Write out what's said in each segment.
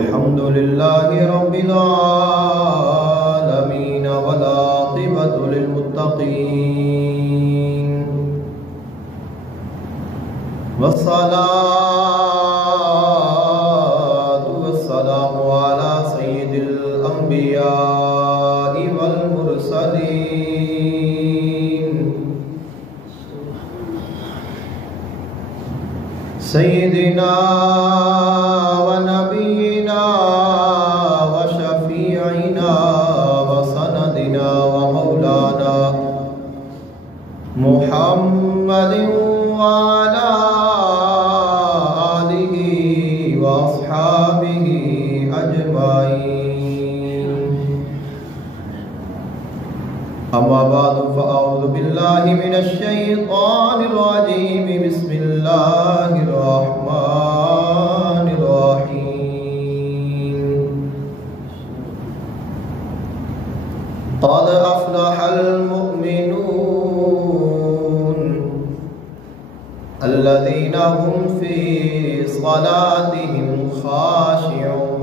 الحمد لله رب العالمين والعاقبة للمتقين والصلاة والسلام على سيد الأنبياء والمرسلين سيدنا ونبينا وشفيعنا وسندنا ومولانا محمد وعلى آله وأصحابه أجمعين. أما بعد فأعوذ بالله من الشيطان الرجيم. بسم الله الرحمن الرحيم. قد أفلح المؤمنون الذين هم في صلاتهم خاشعون.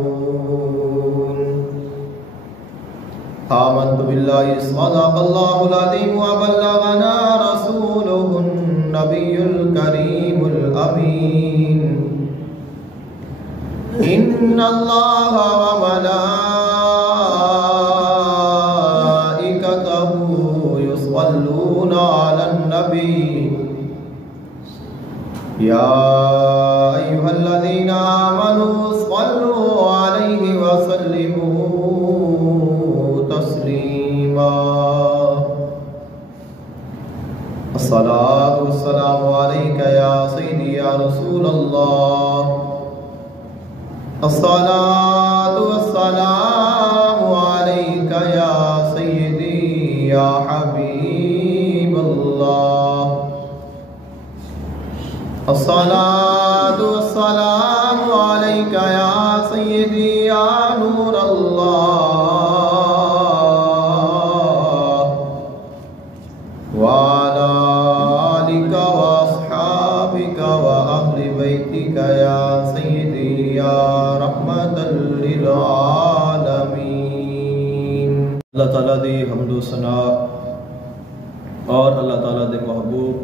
آمنت بالله صدق الله العظيم وبلغنا رسوله النبي الكريم الأمين. إن الله وملائكته يصلون على النبي يا أيها الذين آمنوا صلوا عليه وسلموا تسليما. الصلاة والسلام عليك يا سيدي يا رسول الله. الصلاة والسلام عليك يا سيدي يا حبيب الله. الصلاة والسلام عليك يا سيدي يا نور الله وعلى آلك وأصحابك وأهل بيتك يا سيدي يا رحمة للعالمين. اللہ تعالیٰ دی حمد و ثنا اور اللہ تعالیٰ دے محبوب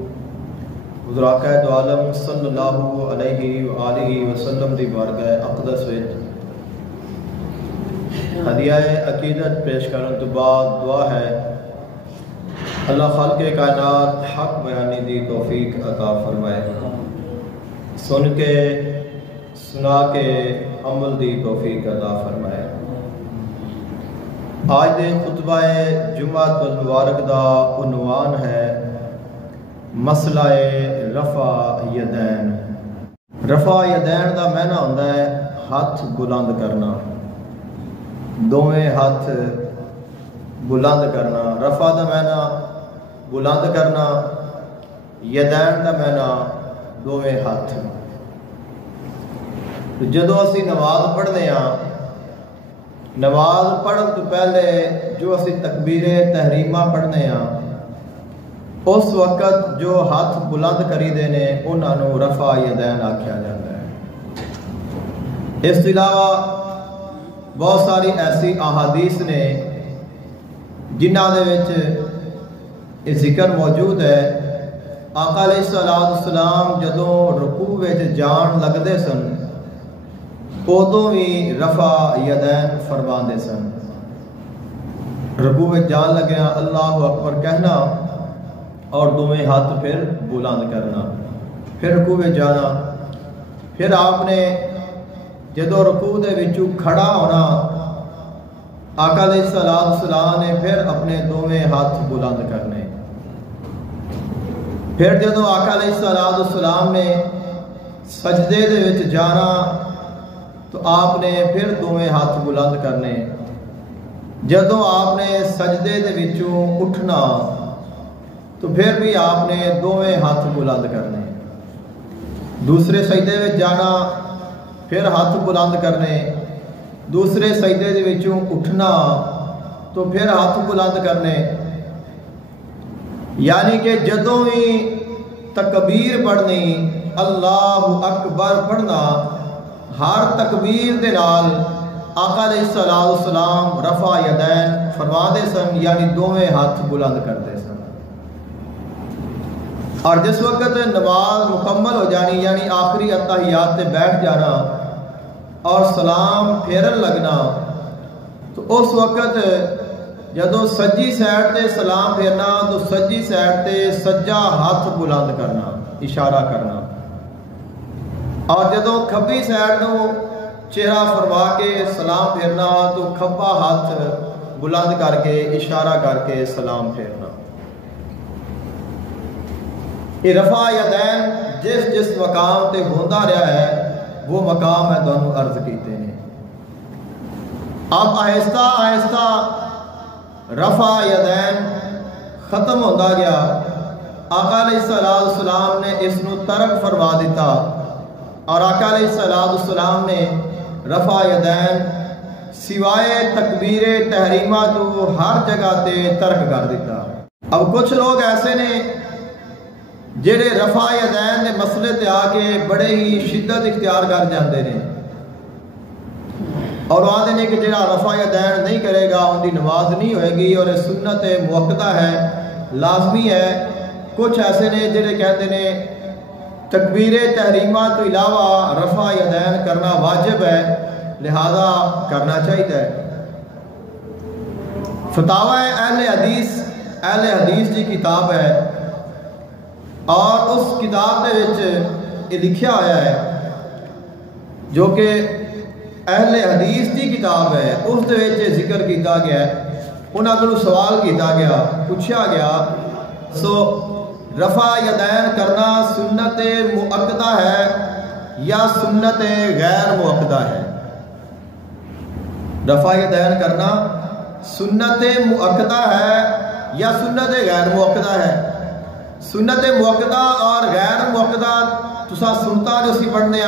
حضور آقا دو عالم صلی اللہ علیہ وآلہ وسلم دی بارگاہ اقدس وچ ہدیہ عقیدت پیش کرن تو بعد دعا ہے اللہ خالق کائنات حق بیانی دی توفیق عطا فرمائے، سن کے سنا کے عمل دی توفیق عطا فرمائے. آج دے خطبہ جمعۃ المبارک دا عنوان ہے مسئلہ رفع یدین. رفع یدین دا معنی ہوندا ہے ہاتھ بلند کرنا، دوویں ہاتھ بلند کرنا. رفع دا معنی بلند کرنا، یدین دا معنی دوویں ہاتھ. جدو اسی نماز پڑھنے ہاں، نماز پڑھن تو پہلے جو اسی تکبیر تحریمہ پڑھنے ہاں اس وقت جو ہاتھ بلند کری دینے انہاں نوں رفع یدین آکھیا جاتا ہے. اس کے علاوہ بہت ساری ایسی احادیث نے جنہاں دے وچ یہ ذکر موجود ہے. آقا علیہ السلام جدوں رکوع وچ جان لگدے سن ادوں بھی رفع یدین فرماندے سن. رکوع وچ جان لگیا اللہ اکبر کہنا اور دوویں ہاتھ پھر بلند کرنا، پھر رکوع وچ جانا. پھر آپ نے جدوں رکوع دے وچوں کھڑا ہونا آقا علیہ السلام نے پھر اپنے دوویں ہاتھ بلند کرنے. پھر جدوں آقا علیہ السلام نے سجدے دے وچ جانا تو آپ نے پھر دوویں ہاتھ بلند کرنے. جدوں آپ نے سجدے دے وچوں اٹھنا تو پھر بھی آپ نے دوویں ہاتھ بلند کرنے. دوسرے سجدے وچ جانا پھر ہاتھ بلند کرنے. دوسرے سجدے دے وچوں اٹھنا تو پھر ہاتھ بلند کرنے. یعنی کہ جدوں ہی تکبیر پڑھنی اللہ اکبر پڑھنا ہر تکبیر دے نال آقا علیہ السلام رفع یدین فرما دے سن، یعنی دوویں ہاتھ بلند کرتے سن۔ اور جس وقت نماز مکمل ہو جانی، یعنی آخری اتحیات تے بیٹھ جانا اور سلام پھیرن لگنا، تو اس وقت جدو سجی سائڈ تے سلام پھیرنا تو سجی سائڈ تے سجا ہاتھ بلند کرنا، اشارہ کرنا، اور جدو کھبی سائڈ تو چہرہ فرما کے سلام پھیرنا تو کھبا ہاتھ بلند کر کے اشارہ کر کے سلام پھیرنا۔ یہ رفع یدین جس جس مقام تے ہوندہ رہا ہے وہ مقام ہے دونوں عرض کیتے ہیں۔ اب آہستہ آہستہ رفع یدین ختم ہوتا گیا، آقا علیہ السلام نے اس نو ترک فرما دیتا، اور آقا علیہ السلام نے رفع یدین سوائے تکبیر تحریمہ تو ہر جگہ تے ترک کر دیتا۔ اب کچھ لوگ ایسے نے جڑے رفع یدین دے مسئلے تے آ کے بڑے ہی شدت اختیار کر جاندے نے، اور وہ آدھے نے کہ جڑا رفع یدین نہیں کرے گا ان کی نماز نہیں ہوئے گی، اور سنت موقتہ ہے، لازمی ہے۔ کچھ ایسے نے جڑے کہتے نے تکبیر تحریمہ تو علاوہ رفع یدین کرنا واجب ہے، لہذا کرنا چاہیے۔ فتاوی اہل حدیث کی کتاب ہے، اور اس کتاب دے وچ یہ لکھیا ہوا ہے جو کہ اہل حدیث کی کتاب ہے، اس دے وچ ذکر کیتا گیا ہے۔ انہاں کو سوال کیتا گیا، پوچھا گیا سو رفع یدین کرنا سنت مؤکدہ ہے یا سنت غیر مؤکدہ ہے؟ رفع یدین کرنا سنت مؤکدہ ہے یا سنت غیر مؤکدہ ہے؟ سنت مؤکدہ اور غیر مؤکدہ تسا سنتا جو سی پڑھنے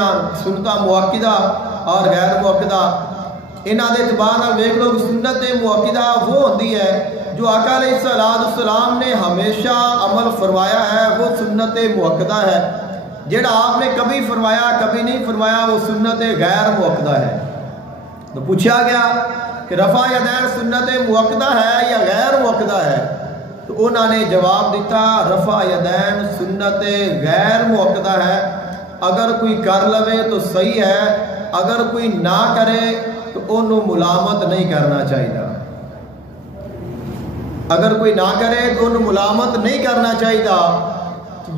سنتا مؤکدہ اور غیر مؤکدہ، انہاں دے اعتبار نال ویکھ لو کہ سنت مؤکدہ وہ ہوندی ہے جو آقا علیہ السلام نے ہمیشہ عمل فرمایا ہے، وہ سنت مؤکدہ ہے۔ جڑا آپ نے کبھی فرمایا کبھی نہیں فرمایا وہ سنت غیر مؤکدہ ہے۔ تو پوچھا گیا کہ رفع یدین سنت مؤکدہ ہے یا غیر مؤکدہ ہے؟ تو انہوں نے جواب دیتا رفع یدین سنت غیر مؤکدہ ہے، اگر کوئی کر لوے تو صحیح ہے، اگر کوئی نہ کرے تو انہوں ملامت نہیں کرنا چاہیے۔ اگر کوئی نہ کرے تو انہوں ملامت نہیں کرنا چاہیے۔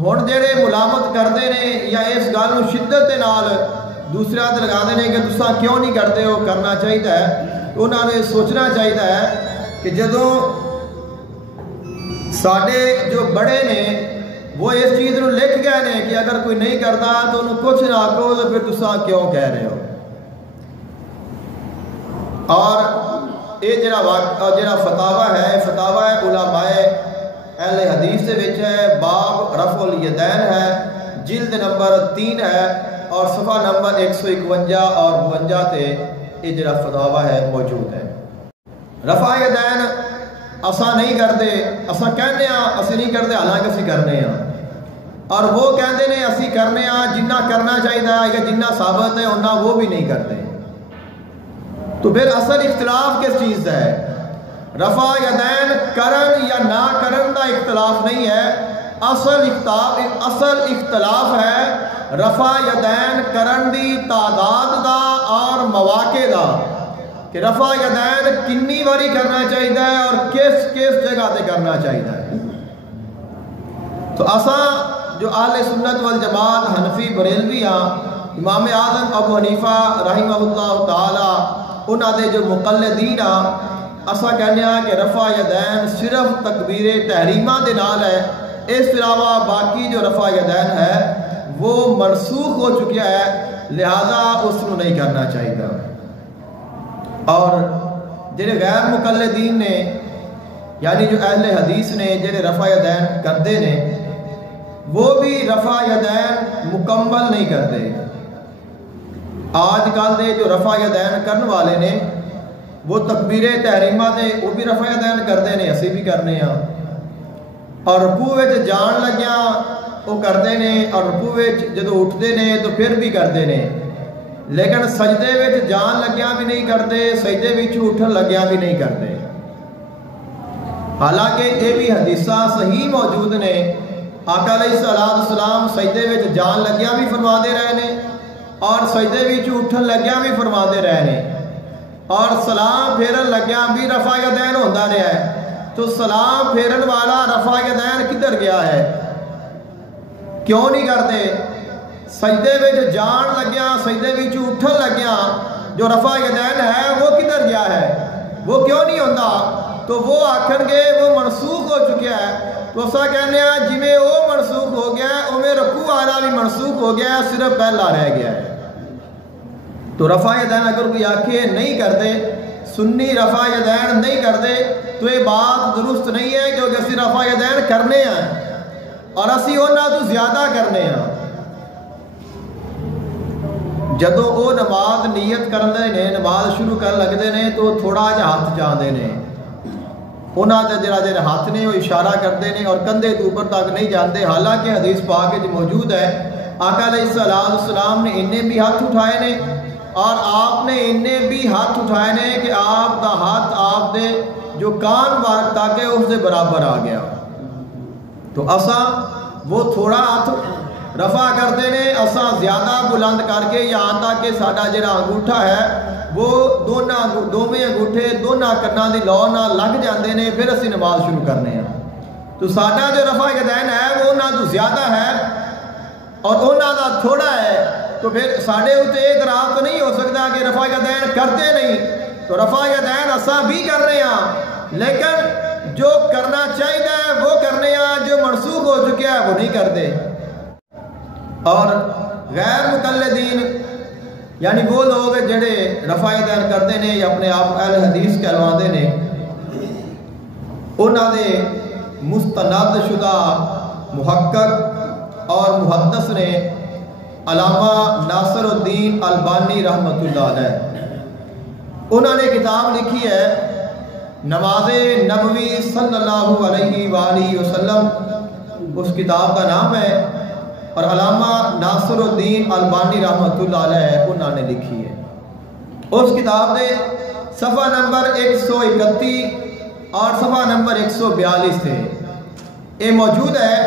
ہن جڑے ملامت کرتے ہیں یا اس گل نو شدت دے نال دوسرے تے لگا دے کہ تساں کیوں نہیں کرتے ہو، کرنا چاہیے ہے، تو انہوں نے سوچنا چاہیے ہے کہ جدوں ساڈے جو بڑے نے وہ اس چیز نو لکھ گئے نے کہ اگر کوئی نہیں کرتا تو انہوں کچھ نہ کہو تو پھر تساں کیوں کہہ رہے ہو۔ اور یہ جڑا فتاوی ہے، فتاوی علماء اہل حدیث دے وچ ہے، باب رفع الیدین ہے، جلد نمبر 3 ہے، اور صفحہ نمبر 151 اور 52 تے یہ جڑا فتاوی ہے موجود ہے۔ رفع یدین اساں نہیں کرتے، اساں کہنے ہاں اسی نہیں کرتے، حالانکہ اسی کرنے ہاں، اور وہ کہتے ہیں اسی کرنے ہاں جنہ کرنا چاہیے یا جنہ ثابت ہے انہاں وہ بھی نہیں کرتے۔ تو پھر اصل اختلاف کس چیز کا ہے؟ رفع یدین کرن یا نہ کرن کا اختلاف نہیں ہے، اصل اختلاف ہے رفع یدین کرن دی تعداد دا اور مواقع دا، کہ رفع یدین کنی باری کرنا چاہیے اور کس کس جگہ تے کرنا چاہیے۔ تو اساں جو اہل سنت والجماعت حنفی بریلوی ہاں، امام اعظم ابو حنیفہ رحمہ اللہ تعالی انہاں دے جو مقلدین ہاں، اساں کہنے ہاں کہ رفع یدین صرف تکبیر تحریمہ دے نال ہے، اس علاوہ باقی جو رفع یدین ہے وہ منسوخ ہو چکا ہے، لہذا اس کو نہیں کرنا چاہیے۔ اور جڑے غیر مقلدین نے یعنی جو اہل حدیث نے جڑے رفع یدین کرتے نے وہ بھی رفع یدین مکمل نہیں کرتے۔ آج کل دے جو رفع یدین کرنے والے نے وہ تکبیر تحریمہ دے وہ بھی رفع یدین کرتے ہیں، اسی بھی کرنے ہاں، اور رکوع وچ جان لگیاں وہ کرتے ہیں، اور رکوع وچ جدوں اٹھتے ہیں تو پھر بھی کرتے ہیں، لیکن سجدے وچ جان لگیاں بھی نہیں کرتے، سجدے وچ اٹھن لگیاں بھی نہیں کرتے۔ حالانکہ یہ بھی حدیثاں صحیح موجود نے، آقا علیہ السلام سجدے وچ جان لگیاں بھی فرما دے رہے نے اور سجدے وچ اٹھن لگیاں بھی فرما دے رہے نے، اور سلام پھیرن لگیاں بھی رفع یدین ہوتا رہا ہے۔ تو سلام پھیرن والا رفع یدین کدھر گیا ہے؟ کیوں نہیں کرتے؟ سجدے وچ جان لگیاں، سجدے وچ اٹھن لگیاں جو رفع یدین ہے وہ کدھر گیا ہے؟ وہ کیوں نہیں ہوتا؟ تو وہ آکھن گے وہ منسوخ ہو چکا ہے۔ تو اسا کہنے ہیں جی میں وہ منسوخ ہو گیا ہے، اویں رکوع والا بھی منسوخ ہو گیا ہے، صرف پہلا رہ گیا ہے۔ تو رفع یدین اگر کوئی آکھے نہیں کرتے، سنی رفع یدین نہیں کرتے، تو یہ بات درست نہیں ہے، کیونکہ اسی رفع یدین کرنے ہیں اور اسی انہاں تو زیادہ کرنے ہیں۔ جدو وہ نماز نیت کرتے ہیں، نماز شروع کر لگتے ہیں تو تھوڑا جہا ہاتھ جاندے نے، انہاں دے جڑا ہاتھ نے وہ اشارہ کرتے ہیں اور کندھے تو اوپر تک نہیں جانتے۔ حالانکہ حدیث پاک وچ موجود ہے آقا علیہ السلام نے انہیں بھی ہاتھ اٹھائے نے اور آپ نے انہیں بھی ہاتھ اٹھائے نے کہ آپ دا ہاتھ آپ دے جو کان مبارک تک ہے اس دے برابر آ گیا۔ تو اساں وہ تھوڑا ہاتھ رفع کرتے نے، اساں زیادہ بلند کر کے یہاں تک کہ ساڈا جڑا انگوٹھا ہے وہ دوویں انگوٹھے دونوں کناں دی لو نال لگ جاندے نے، پھر اسی نماز شروع کرنے ہیں۔ تو ساڈا جو رفع یدین ہے وہ انہاں تو زیادہ ہے اور انہاں دا تھوڑا ہے، تو پھر ساڈے اوتے اعتراض تو نہیں ہو سکتا کہ رفع یدین کرتے نہیں۔ تو رفع یدین اساں بھی کرنے ہیں، لیکن جو کرنا چاہیے وہ کرنے ہیں، جو منسوخ ہو چکا ہے وہ نہیں کرتے۔ اور غیر مقلدین یعنی وہ لوگ جڑے رفع یدین کرتے ہیں یا اپنے آپ اہل حدیث کہلواتے ہیں، انہاں دے مستند شدہ محقق اور محدث نے علامہ ناصر الدین البانی رحمۃ اللہ علیہ، انہوں نے کتاب لکھی ہے نماز نبوی صلی اللہ علیہ وآلہ وسلم، اس کتاب کا نام ہے، اور علامہ ناصر الدین البانی رحمۃ اللہ علیہ انہوں نے لکھی ہے۔ اس کتاب دے صفحہ نمبر 131 اور صفحہ نمبر 142 تھے یہ موجود ہے۔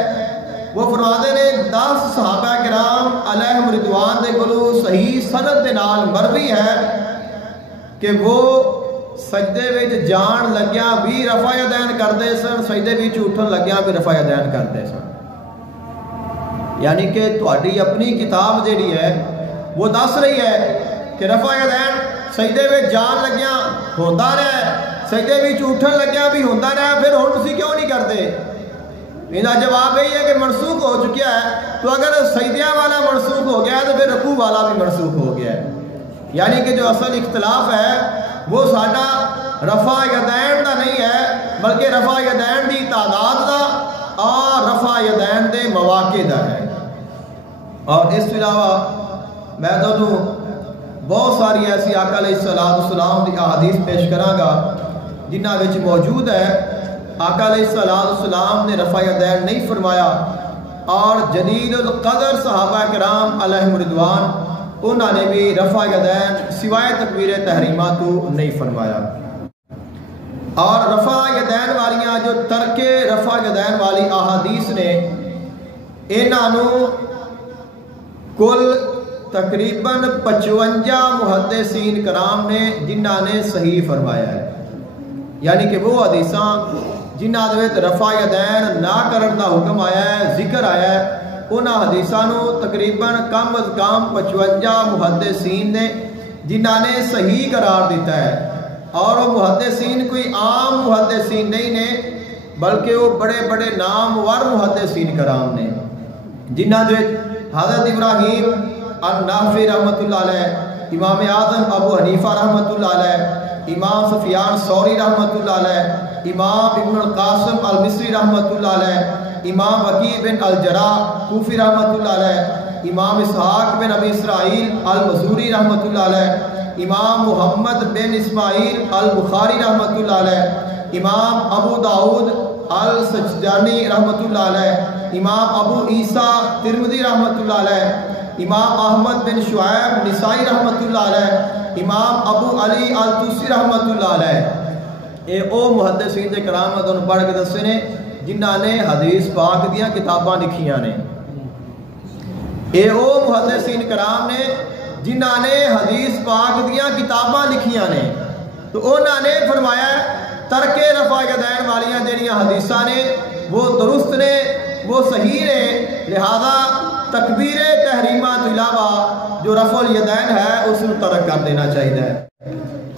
وہ فرماتے نے 10 صحابہ کرام علیہم رضوان دے کولو صحیح سند دے نال مروی ہے کہ وہ سجدے وچ جان لگیاں بھی رفع یدین کرتے سن، سجدے وچ اٹھن لگیاں بھی رفع یدین کرتے سن۔ یعنی کہ تہاڈی اپنی کتاب جیڑی ہے وہ دس رہی ہے کہ رفع یدین سجدے وچ جان لگیاں ہوندا رہا، سجدے وچ اٹھن لگیاں بھی ہوندا رہا، پھر ہن تسی کیوں نہیں کرتے؟ میرا جواب یہی ہے کہ منسوخ ہو چکا ہے۔ تو اگر سجدیاں والا منسوخ ہو گیا ہے تو پھر رکوع والا بھی منسوخ ہو گیا ہے۔ یعنی کہ جو اصل اختلاف ہے وہ ساڈا رفع یدین دا نہیں ہے، بلکہ رفع یدین دی تعداد دا اور رفع یدین دے مواقع دا ہے۔ اور اس کے علاوہ میں تو بہت ساری ایسی آقا علیہ السلام دی احادیث پیش کراں گا جنہاں وچ موجود ہے آقا علیہ السلام نے رفع یدین نہیں فرمایا، اور جلیل القدر صحابہ کرام علیہم رضوان انہوں نے بھی رفع یدین سوائے تکبیر تحریمہ تو نہیں فرمایا۔ اور رفع یدین والیاں جو ترک رفع یدین والی احادیث نے انہوں کل تقریباً 55 محدثین کرام نے جنہاں نے صحیح فرمایا ہے، یعنی کہ وہ حدیثاں جنہاں دے رفع یدین نہ کرن دا حکم آیا ہے، ذکر آیا ہے، انہاں حدیثاں نو تقریباً کم از کم 55 محدثین نے جنہاں نے صحیح قرار دیتا ہے، اور وہ محدثین کوئی عام محدثین نہیں نے بلکہ وہ بڑے بڑے نامور محدثین کرام نے، جنہاں دے حضرت ابراہیم النحوی رحمۃ اللہ علیہ، امام اعظم ابو حنیفہ رحمۃ اللہ علیہ، امام سفیان ثوری رحمۃ اللہ علیہ، امام ابن القاسم المصری رحمۃ اللہ علیہ، امام وکیع بن الجراح کوفی رحمۃ اللہ علیہ، امام اسحاق بن ابی اسرائیل المزوری رحمۃ اللہ علیہ، امام محمد بن اسماعیل البخاری رحمۃ اللہ علیہ، امام ابو داود السجستانی رحمۃ اللہ علیہ، امام ابو عیسیٰ ترمذی رحمۃ اللہ علیہ، امام احمد بن شعیب نسائی رحمت اللہ علیہ، امام ابو علی الطوسی رحمت اللہ علیہ، او محدثین دے کرام میں پڑھ کے دسے نے جنہاں نے حدیث پاک دیاں کتاباں لکھیاں نے۔ او محدثین کرام نے جنہاں نے حدیث پاک دیاں کتاباں لکھیاں نے، تو انہاں نے فرمایا ترک رفع یدین والیاں جڑیاں حدیثاں نے وہ درست نے، وہ صحیح نے، لہذا تکبیر تحریمہ تو علاوہ جو رفع الیدین ہے اس کو ترک کر دینا چاہیے۔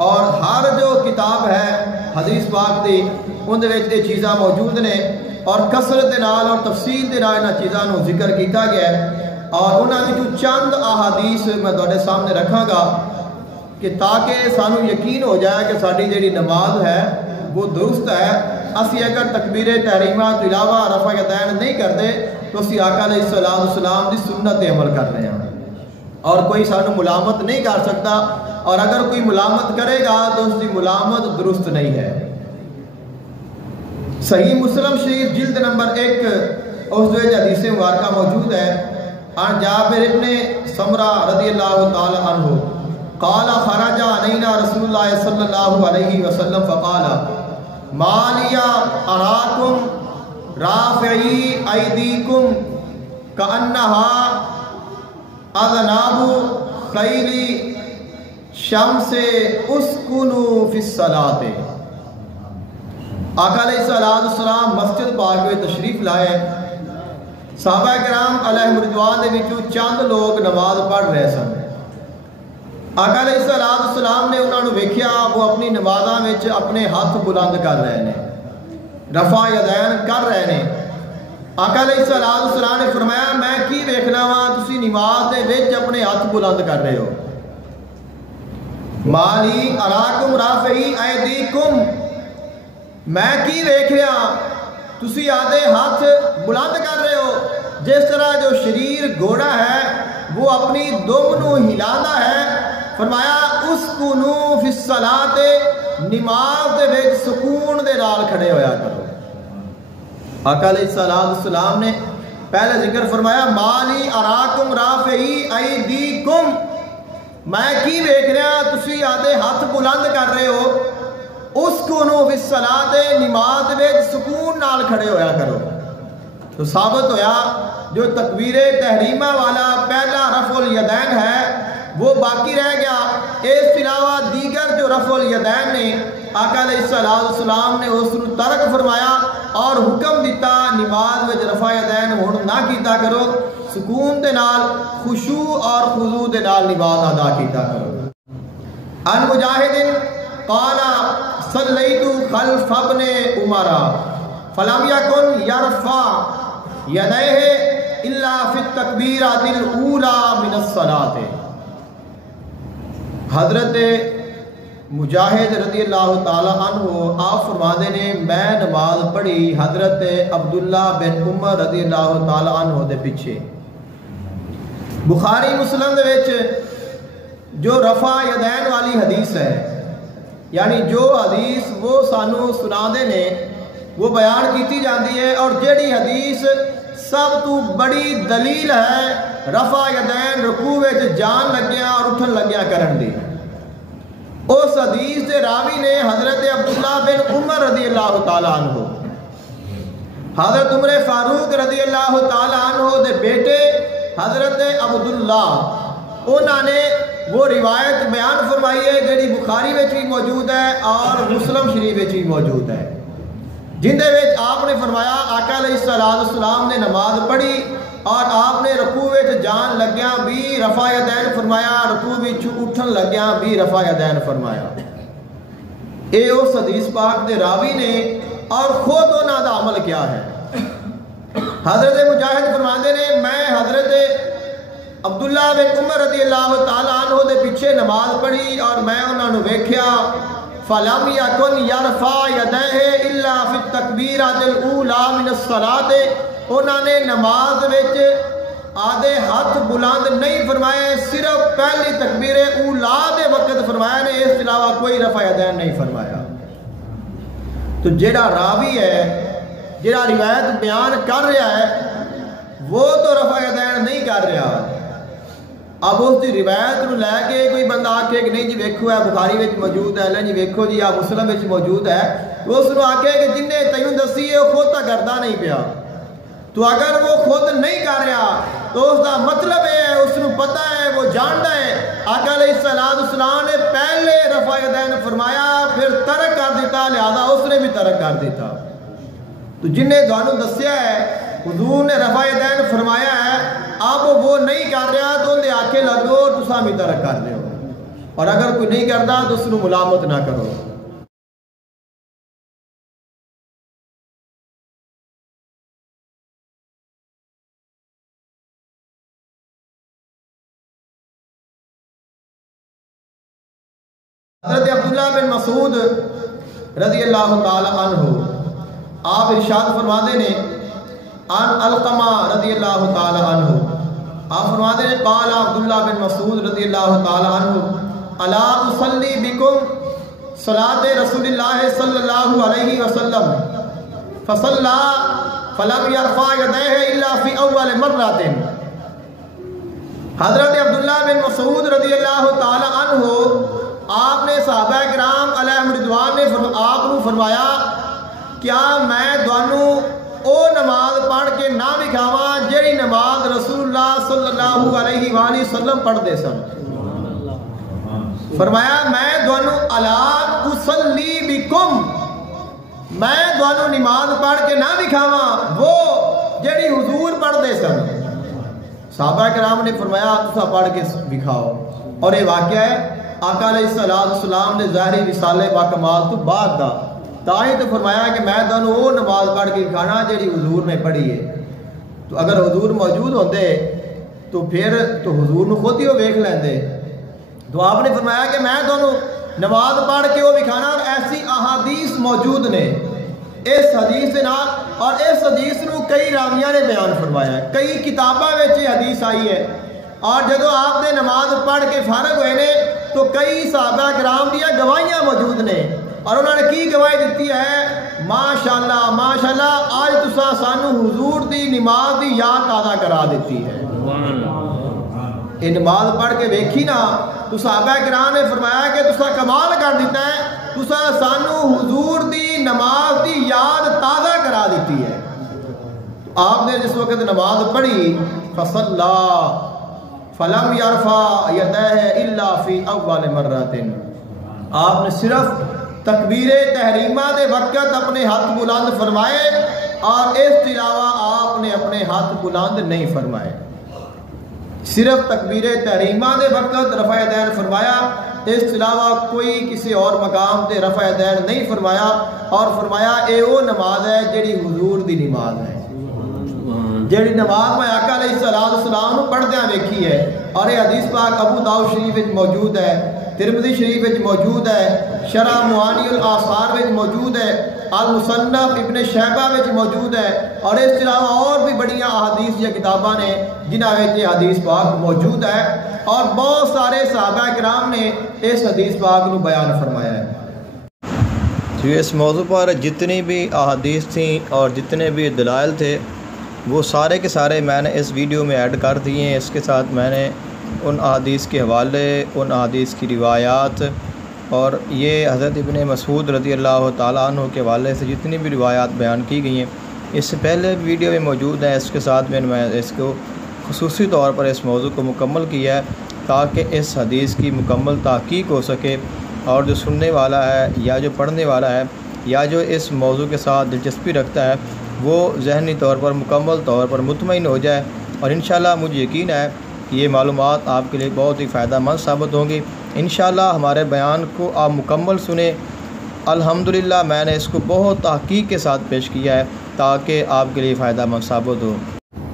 اور ہر جو کتاب ہے حدیث پاک دی ان دے وچ یہ چیزاں موجود نے، اور کثرت دے نال اور تفصیل دے نال انہاں چیزاں نو ذکر کیتا گیا ہے، اور انہاں وچوں چند احادیث میں تواڈے سامنے رکھاں گا کہ تاکہ سانو یقین ہو جائے کہ ساری جڑی نماز ہے وہ درست ہے۔ اسی اگر تکبیر تحریمہ تو علاوہ رفع یدین نہیں کرتے تو اسی آقا علیہ السلام دی سنت عمل کر رہے ہیں، اور کوئی سانو ملامت نہیں کر سکتا، اور اگر کوئی ملامت کرے گا تو اس کی ملامت درست نہیں ہے۔ صحیح مسلم شریف جلد نمبر 1 اس دے حدیث مبارکہ موجود ہے، عن جابر ابن سمرہ رضی اللہ تعالی عنہ قال خرج علینا رسول اللہ صلی اللہ علیہ وسلم فقال ما لی اراکم رافعی ایدیکم کأنہا اذناب خیل شمس اسکنوا فی الصلاۃ۔ آقا علیہ السلام مسجد پاک میں تشریف لائے، صحابہ کرام علیہ رضوان دے وچوں چند لوگ نماز پڑھ رہے سن۔ آقا علیہ السلام نے انہوں نے ویکھیا وہ اپنی نمازاں وچ اپنے ہاتھ بلند کر رہے ہیں، رفع یدین کر رہے ہیں۔ آقا علیہ السلام نے فرمایا میں کی ویکھنا وا تسی نماز دے وچ اپنے ہاتھ بلند کر رہے ہو، مالی اراکم رافعی ایدیکم، میں کی ویکھ رہا تسی آدھے ہاتھ بلند کر رہے ہو، جس طرح جو شریر گھوڑا ہے وہ اپنی دم نو ہلانا ہے۔ فرمایا اسکنوا فی الصلاۃ، نماز دے وچ سکون دے نال کھڑے ہویا کرو۔ آقا علیہ السلام نے پہلے ذکر فرمایا مالی اراکم رافعی ایدیکم، میں کی ویکھ رہا تسی آدھے ہاتھ بلند کر رہے ہو، اسکنوا فی الصلاۃ، نماز دے وچ سکون نال کھڑے ہویا کرو۔ تو ثابت ہویا جو تکبیر تحریمہ والا پہلا رفع الیدین ہے وہ باقی رہ گیا، اس علاوہ دیگر جو رفع الیدین نے آقا علیہ السلام نے اس کو ترک فرمایا اور حکم دیتا نماز وچ رفع یدین ہن نہ کیتا کرو، سکون دے نال خشوع اور خضوع دے نال نماز ادا کیتا کرو۔ ان مجاہد قال صلیت خلف ابن عمر فلم یکن یرفع یدیہ الا فی التکبیرۃ الاولی من الصلاۃ۔ حضرت مجاہد رضی اللہ تعالی عنہ آپ فرماتے نے میں نماز پڑھی حضرت عبداللہ بن عمر رضی اللہ تعالی عنہ دے پیچھے۔ بخاری مسلم دے وچ جو رفع یدین والی حدیث ہے، یعنی جو حدیث وہ سانو سنا دے نے وہ بیان کیتی جاندی ہے، اور جیڑی حدیث سب تو بڑی دلیل ہے رفع یدین رکوع وچ جان لگیا اور اٹھن لگیا کرن دی، اس حدیث دے راوی نے حضرت عبداللہ بن عمر رضی اللہ تعالی عنہ، حضرت عمر فاروق رضی اللہ تعالی عنہ دے بیٹے حضرت عبداللہ، انہوں نے وہ روایت بیان فرمائی ہے جڑی بخاری وچ بھی موجود ہے اور مسلم شریف وچ بھی موجود ہے، جن دے وچ آپ نے فرمایا آقا علیہ السلام نے نماز پڑھی اور آپ نے رکوع وچ جان لگیا بھی رفع یدین فرمایا، رکوع وچ اٹھن لگیا بھی رفع یدین فرمایا۔ اے اس حدیث پاک دے راوی نے اور خود انہاں دا عمل کیا ہے۔ حضرت مجاہد فرماندے نے میں حضرت عبداللہ بن عمر رضی اللہ تعالی عنہ دے پیچھے نماز پڑھی اور میں انہاں نو ویکھیا فَلَمْ يَكُنْ يَرْفَعُ يَدَيْهِ إِلَّا فِي التَّكْبِيرَةِ الْأُولَى مِنَ الصَّلَاةِ، انہوں نے نماز وچ آدھے ہاتھ بلند نہیں فرمائے، صرف پہلی تکبیر اولا دے وقت فرمایا نے، اس علاوہ کوئی رفع یدین نہیں فرمایا۔ تو جیڑا راوی ہے جیڑا روایت بیان کر رہا ہے وہ تو رفع یدین نہیں کر رہا، اب اس کی روایت نو لے کے کوئی بندہ آکھے کہ نہیں جی ویکھو ہے بخاری وچ موجود ہے، نہیں جی ویکھو جی مسلم وچ موجود ہے، تو اس نو آکھے کہ جن نے تینوں دسی ہے وہ خود تا کردا نہیں پیا، تو اگر وہ خود نہیں کر رہا تو اس کا مطلب ہے اس نو پتہ ہے، وہ جانتا ہے آقا علیہ السلام نے پہلے رفع یدین فرمایا پھر ترک کر دیتا، لہذا اس نے بھی ترک کر دیتا۔ تو جن نے دانوں دسیا ہے حضور نے رفع یدین فرمایا ہے، اب وہ نہیں کر رہا تو اندے آکھے لگو تساں بھی ترک کر دیو، اور اگر کوئی نہیں کرتا تو اس نو ملامت نہ کرو۔ حضرت عبداللہ بن مسعود رضی اللہ تعالی عنہ آپ ارشاد فرماتے نے عن علقمہ رضی اللہ تعالی عنہ، آپ فرماتے نے قال عبداللہ بن مسعود رضی اللہ تعالی عنہ الا اصلی بکم صلاۃ رسول اللہ صلی اللہ علیہ وسلم فصلی فلم یرفع یدیہ الا فی اول مرۃ۔ حضرت عبداللہ بن مسعود رضی اللہ تعالی عنہ آپ نے صحابہ کرام علیہم رضوان نے آپ کو فرمایا کیا میں دوانوں او نماز پڑھ کے نہ دکھاواں جیڑی نماز رسول اللہ صلی اللہ علیہ وآلہ وسلم پڑھتے سن؟ فرمایا میں دوانوں الا اصلی بکم، میں دوانوں نماز پڑھ کے نہ دکھاواں وہ جیڑی حضور پڑھتے سن۔ صحابہ کرام نے فرمایا تسا پڑھ کے دکھاؤ، اور یہ واقعہ ہے آقا علیہ السلام نے ظاہری رسالے با کمال تو بعد دا تاہی تو فرمایا کہ میں دونوں وہ نماز پڑھ کے کھانا جیڑی حضور نے پڑھی ہے۔ تو اگر حضور موجود ہوتے تو پھر تو حضور نو خود ہی وہ ویکھ لیندے، تو آپ نے فرمایا کہ میں دونوں نماز پڑھ کے وہ دکھانا، اور ایسی احادیث موجود نے اس حدیث سے نال، اور اس حدیث نو کئی راویاں نے بیان فرمایا ہے، کئی کتاباں وچ یہ حدیث آئی ہے، اور جدو آپ نے نماز پڑھ کے فارغ ہوئے نے تو کئی صحابہ کرام دیا گواہیاں موجود نے، اور انہوں نے کی گواہی دیتی ہے ماشاءاللہ ماشاءاللہ آج تسا سانو حضور دی نماز دی یاد تازہ کرا دیتی ہے۔ یہ نماز پڑھ کے ویکھی نا تو صحابہ کرام نے فرمایا کہ تسا کمال کر دیتا ہے، تسا سانو حضور دی نماز دی یاد تازہ کرا دیتی ہے۔ آپ نے جس وقت نماز پڑھی فصلی فلم یرفع یدیہ الا فی اول مرۃ، آپ نے صرف تکبیر تحریمہ دے وقت اپنے ہاتھ بلند فرمائے، اور اس کے علاوہ آپ نے اپنے ہاتھ بلند نہیں فرمائے، صرف تکبیر تحریمہ دے وقت رفع یدین فرمایا، اس کے علاوہ کوئی کسی اور مقام تے رفع یدین نہیں فرمایا، اور فرمایا اے وہ نماز ہے جیڑی حضور دی نماز ہے، جیڑی نماز میں آقا علیہ السلام پڑھدیاں ویکھی ہے، اور یہ حدیث پاک ابو داؤد شریف وچ موجود ہے، ترمذی شریف وچ موجود ہے، شرح معانی الاثار وچ موجود ہے، المصنف ابن شیبہ وچ موجود ہے، اور اس کے علاوہ اور بھی بڑیاں احادیث یا کتاباں نے جنہاں وچ یہ حدیث پاک موجود ہے، اور بہت سارے صحابہ کرام نے اس حدیث پاک کو بیان فرمایا ہے۔ اس موضوع پر جتنی بھی احادیث تھیں اور جتنے بھی دلائل تھے وہ سارے کے سارے میں نے اس ویڈیو میں ایڈ کر دیے ہیں۔ اس کے ساتھ میں نے ان احادیث کے حوالے، ان احادیث کی روایات، اور یہ حضرت ابن مسعود رضی اللہ تعالیٰ عنہ کے حوالے سے جتنی بھی روایات بیان کی گئی ہیں اس سے پہلے ویڈیو میں موجود ہیں۔ اس کے ساتھ میں اس کو خصوصی طور پر اس موضوع کو مکمل کیا ہے تاکہ اس حدیث کی مکمل تحقیق ہو سکے، اور جو سننے والا ہے یا جو پڑھنے والا ہے یا جو اس موضوع کے ساتھ دلچسپی رکھتا ہے وہ ذہنی طور پر مکمل طور پر مطمئن ہو جائے، اور انشاءاللہ مجھے یقین ہے کہ یہ معلومات آپ کے لیے بہت ہی فائدہ مند ثابت ہوں گی۔ انشاءاللہ ہمارے بیان کو آپ مکمل سنیں۔ الحمدللہ میں نے اس کو بہت تحقیق کے ساتھ پیش کیا ہے تاکہ آپ کے لیے فائدہ مند ثابت ہو۔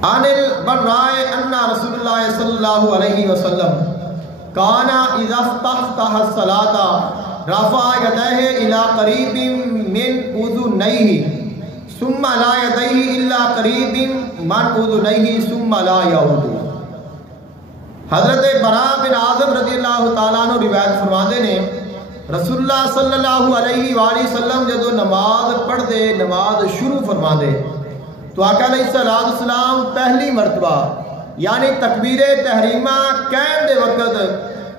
عن البراء ان رسول اللہ صلی اللہ علیہ وسلم کان اذا استفتح الصلاۃ رفع یدیہ الی قریب من اذنیہ ثم لا یدیہ الا قریب من اذنیہ ثم لا یعود۔ حضرت براء بن عازب رضی اللہ تعالیٰ عنہ روایت فرماتے نے رسول اللہ صلی اللہ علیہ وآلہ وسلم جدو نماز پڑھ دے، نماز شروع فرما دے، تو آقا علیہ السلام پہلی مرتبہ یعنی تکبیر تحریمہ کہن دے وقت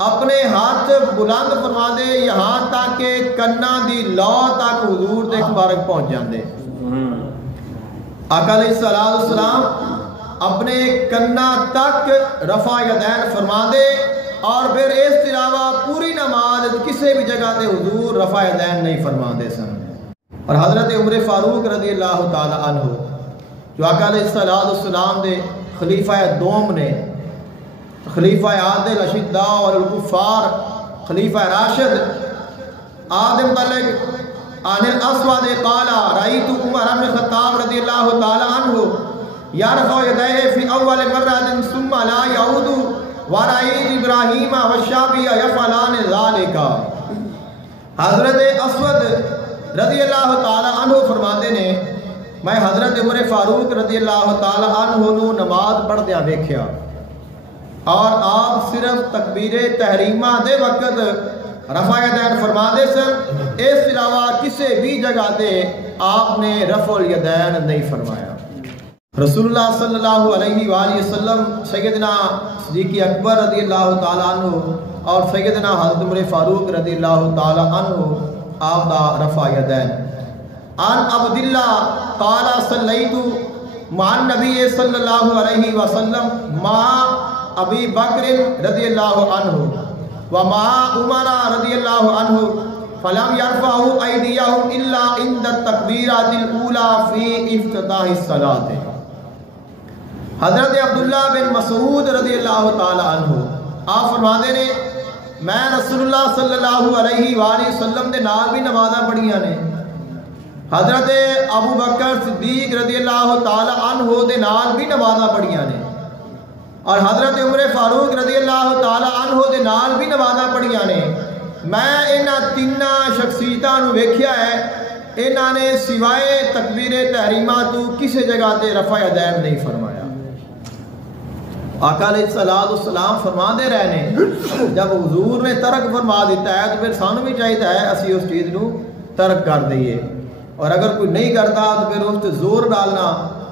اپنے ہاتھ بلند فرما دے یہاں تک کہ کنا دی لو تک حضور دے مبارک پہنچ جاندے. آقا علیہ السلام اپنے کنا تک رفع یدین فرما دے اور پھر اس علاوہ پوری نماز کسی بھی جگہ تے حضور رفع یدین نہیں فرما دے سن. اور حضرت عمر فاروق رضی اللہ تعالی عنہ جو آقا علیہ السلام دے خلیفہ دوم نے، خلیفہ عادل اشداء اور الکفار، خلیفہ راشد، آدم ملک عن الاسود قال رأيت عمر بن الخطاب رضی اللہ تعالی عنہ يرفع يديه في اول مرة ثم لا يعود ورأيت ابراہیم والشافعی يفعلان ذلك. حضرت اسود رضی اللہ تعالی عنہ فرماتے نے میں حضرت عمر فاروق رضی اللہ تعالی عنہ نو نماز پڑھدیا ویکھیا اور آپ صرف تکبیر تحریمہ دے وقت رفع یدین فرما دے سن، اس علاوہ کسی بھی جگہ دے آپ نے رفع الیدین نہیں فرمایا. رسول اللہ صلی اللہ علیہ وآلہ وسلم سیدنا صدیق اکبر رضی اللہ تعالی عنہ اور سیدنا حضرت عمر فاروق رضی اللہ تعالی عنہ آپ دا رفع یدین. عن عبداللہ قال صلیت مع النبی صلی اللہ علیہ وسلم مع ابی بکر رضی اللہ عنہ ومع عمر رضی اللہ عنہ فلم يرفعوا ایدیہم الا عند التکبیرۃ الاولی فی افتتاح الصلاۃ. حضرت عبداللہ بن مسعود رضی اللہ تعالی عنہ آپ فرماتے نے میں رسول اللہ صلی اللہ علیہ وآلہ وسلم دے نال بھی نمازاں پڑھیاں نے، حضرت ابو بکر صدیق رضی اللہ تعالی عنہ دے نال بھی نمازاں پڑھیاں نے اور حضرت عمر فاروق رضی اللہ تعالی عنہ دے نال بھی نمازاں پڑھیاں نے. میں انہاں تیناں شخصیتاں نو ویکھیا ہے، انہاں نے سوائے تکبیر تحریمہ تو کسی جگہ تے رفع یدین نہیں فرمایا. آقا علیہ السلام فرما دے رہے نے جب حضور نے ترک فرما دیتا ہے تو پھر سانو بھی چاہیے ہے اسی اس چیز نو ترک کر دئیے، اور اگر کوئی نہیں کرتا تو پھر اس تے زور ڈالنا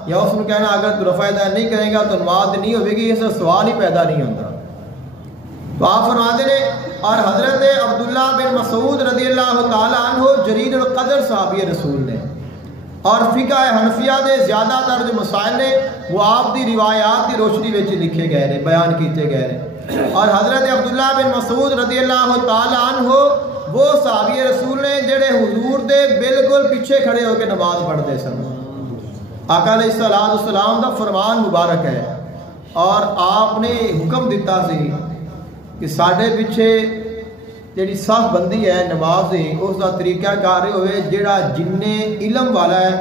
یا اس کو کہنا اگر تو رفع یدین نہیں کرے گا تو نماز نہیں ہوئے گی، اس سے سوال ہی پیدا نہیں ہوتا. تو آپ فرماتے نے اور حضرت عبداللہ بن مسعود رضی اللہ تعالی عنہ جلیل القدر صحابی رسول نے اور فقہ حنفیہ دے زیادہ تر جو مسائل نے وہ آپ دی روایات دی روشنی وچ لکھے گئے نے، بیان کیتے گئے نے. اور حضرت عبداللہ بن مسعود رضی اللہ تعالی عنہ وہ صحابی رسول نے جڑے حضور دے بالکل پیچھے کھڑے ہو کے نماز پڑھتے سن. آقا علیہ السلام دا فرمان مبارک ہے اور آپ نے حکم دیتا سی کہ ساڈے پیچھے جیڑی صف بندی ہے نماز دی اس دا طریقہ کار ہوئے جیڑا جننے علم والا ہے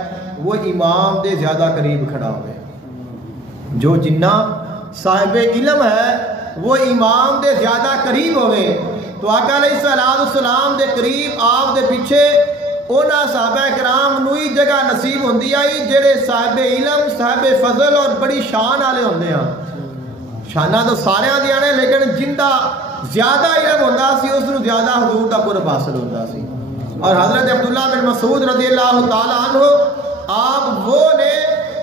وہ امام دے زیادہ قریب کھڑا ہوئے، جو جنہ صاحب علم ہے وہ امام دے زیادہ قریب ہوئے. تو آقا علیہ السلام دے قریب آپ دے پیچھے اونا صحابہ کرام نوئی جگہ نصیب ہوندی آئی جیڑے صاحب علم، صاحب فضل اور بڑی شان آلے ہوندے ہیں. شانہ تو سارے دیا نے لیکن جندہ زیادہ علم ہوندہ سی اس نے زیادہ حضور دا قرب حاصل ہوندہ سی. اور حضرت عبداللہ بن مسعود رضی اللہ تعالی عنہ آپ وہ نے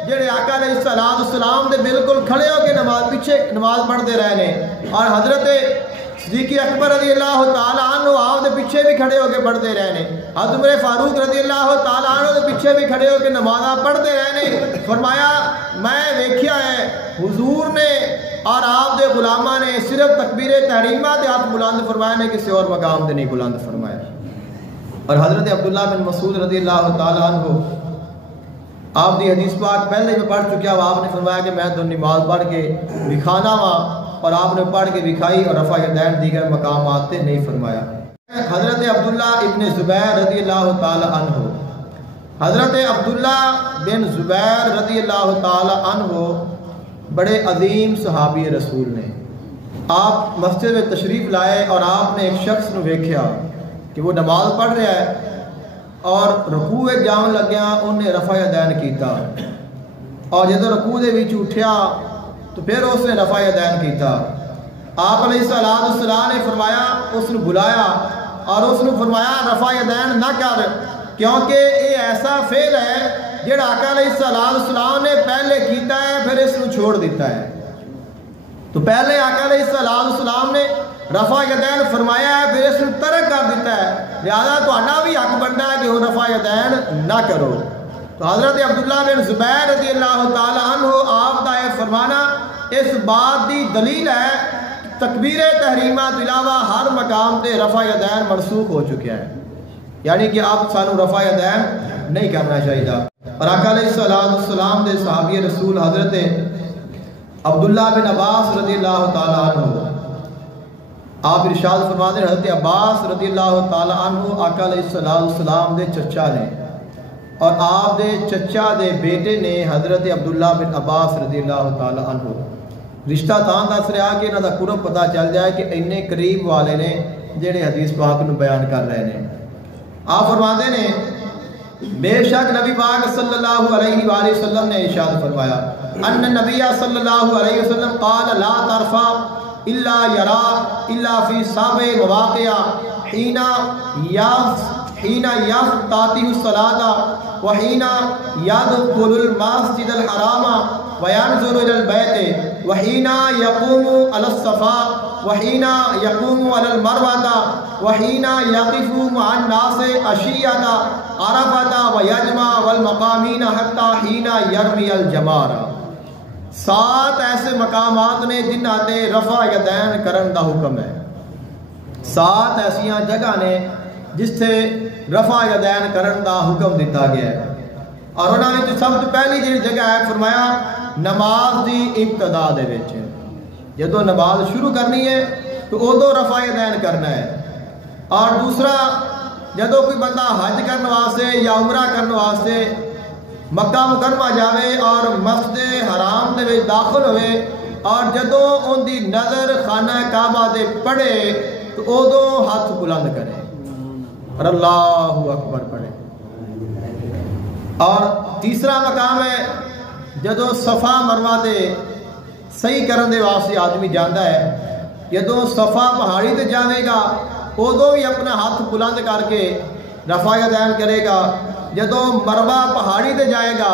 جڑے آقا علیہ السلام دے بالکل کھڑے ہو کے نماز پیچھے نماز پڑھتے رہے نے، اور حضرت صدیق اکبر رضی اللہ تعالی عنہ آپ دے پیچھے بھی کھڑے ہو کے پڑھتے رہے نے، حضرت عمر فاروق رضی اللہ تعالی عنہ دے پیچھے بھی کھڑے ہو کے نمازاں پڑھتے رہے نے. فرمایا میں ویکھیا ہے حضور نے اور آپ دے غلامہ نے صرف تکبیر تحریمہ دے ہاتھ بلند فرمایا نے، کسی اور مقام دے نہیں بلند فرمایا. اور حضرت عبداللہ بن مسعود رضی اللہ تعالی عنہ آپ دی حدیث پاک پہلے میں پڑھ چکیا ہوا، آپ نے فرمایا کہ میں تو نماز پڑھ کے دکھانا ہوا، اور آپ نے پڑھ کے دکھائی اور رفع یدین دیگر مقامات تے نہیں فرمایا. حضرت عبداللہ ابن زبیر رضی اللہ تعالی عنہ، حضرت عبداللہ بن زبیر رضی اللہ تعالی عنہ بڑے عظیم صحابی رسول نے. آپ مسجد میں تشریف لائے اور آپ نے ایک شخص نو ویکھیا کہ وہ نماز پڑھ رہا ہے اور رکوع جاون لگیا انہیں رفع یدین کیتا، اور جدو رکوع دے وچ اٹھیا تو پھر اس نے رفع یدین کیتا. آپ علیہ السلام نے فرمایا اس نے بلایا اور اس نے فرمایا رفع یدین نہ کر، کیونکہ یہ ایسا فعل ہے جڑا آقا علیہ السلام نے پہلے کیتا ہے پھر اس نے چھوڑ دیتا ہے. تو پہلے آقا علیہ السلام نے رفع یدین فرمایا ہے، پھر اس نے ترک کر دیتا ہے، لہذا تو بھی حق بنتا ہے کہ وہ رفع یدین نہ کرو۔ تو حضرت عبداللہ بن زبیر رضی اللہ تعالیٰ عنہ آپ کا یہ فرمانا اس بات دی دلیل ہے تکبیر تحریمہ کے علاوہ ہر مقام تے رفع یدین منسوخ ہو چکا ہے، یعنی کہ اب سانو رفع یدین نہیں کرنا چاہیے۔ اور آقا علیہ السلام دے صحابی رسول حضرت عبداللہ بن عباس رضی اللہ تعالیٰ عنہ آپ ارشاد فرماتے ہیں، حضرت عباس رضی اللہ تعالیٰ عنہ آقا علیہ السلام دے چچا نے، اور آپ دے چچا دے بیٹے نے حضرت عبداللہ بن عباس رضی اللہ تعالیٰ عنہ۔ رشتہ تاں دس رہا کہ انہوں دا قرب پتہ چل جائے کہ انہیں قریب والے نے جڑے حدیث پاک نو بیان کر رہے ہیں۔ آپ فرماتے ہیں بے شک نبی پاک صلی اللہ علیہ وآلہ وسلم نے ارشاد فرمایا، ان نبی صلی اللہ علیہ وسلم قال لا ترفع الا یرا الا فی سابع مواقع حین یفتتح الصلاۃ وحین یدخل المسجد الحرام وینظر الی البیت وحین یقوم علی الصفا وحین یقوم علی المروۃ وحین یقف مع الناس عشیۃ عرفۃ ویجمع والمقامین حتی حین یرمی الجمار۔ 7 ایسے مقامات نے جنہاں تے رفع یدین کرن دا حکم ہے، 7 ایسیاں جگہ نے جس سے رفع یدین کرن دا حکم دیتا گیا ہے، اور انہاں وچ سب تو پہلی جڑی جگہ ہے فرمایا نماز دی ابتدا دے وچ، جدوں نماز شروع کرنی ہے تو ادو رفع یدین کرنا ہے، اور دوسرا جدوں کوئی بندہ حج کرنے واسطے یا عمرہ کرنے واسطے مکہ مکرمہ جاوے اور مسجد حرام دے وچ داخل ہوئے اور جدوں ان دی نظر خانہ کعبہ دے پڑے تو ادو ہاتھ بلند کرے اور اللہ اکبر پڑھے۔ اور تیسرا مقام ہے جدوں صفا مروہ دے صحیح کرن دے واسطے آدمی جاندا ہے، جدوں صفا پہاڑی تے جاوے گا ادو بھی اپنا ہاتھ بلند کر کے رفع یدین کرے گا، جدوں مروہ پہاڑی تے جائے گا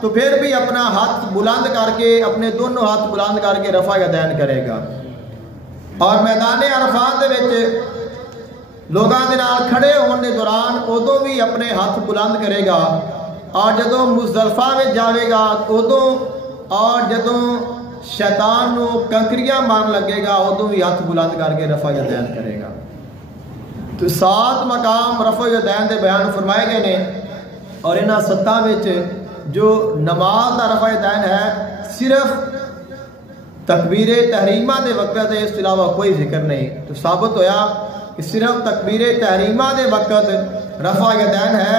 تو پھر بھی اپنا ہاتھ بلند کر کے اپنے دونوں ہاتھ بلند کر کے رفع یدین کرے گا، اور میدان عرفات دے وچ لوگاں دے نال کھڑے ہونے دے دوران ادو بھی اپنے ہاتھ بلند کرے گا، اور جدوں مزدلفہ میں جاوے گا ادو، اور جدوں شیطان نو کنکریاں مارن لگے گا ادو بھی ہاتھ بلند کر کے رفع یدین کرے گا۔ تو 7 مقام رفع یدین دے بیان فرمائے گئے نے، اور انہاں 7 وچ جو نماز دا رفع یدین ہے صرف تکبیر تحریمہ دے وقت ہے، اس کے علاوہ کوئی ذکر نہیں، تو ثابت ہویا کہ صرف تکبیر تحریمہ دے وقت رفع یدین ہے،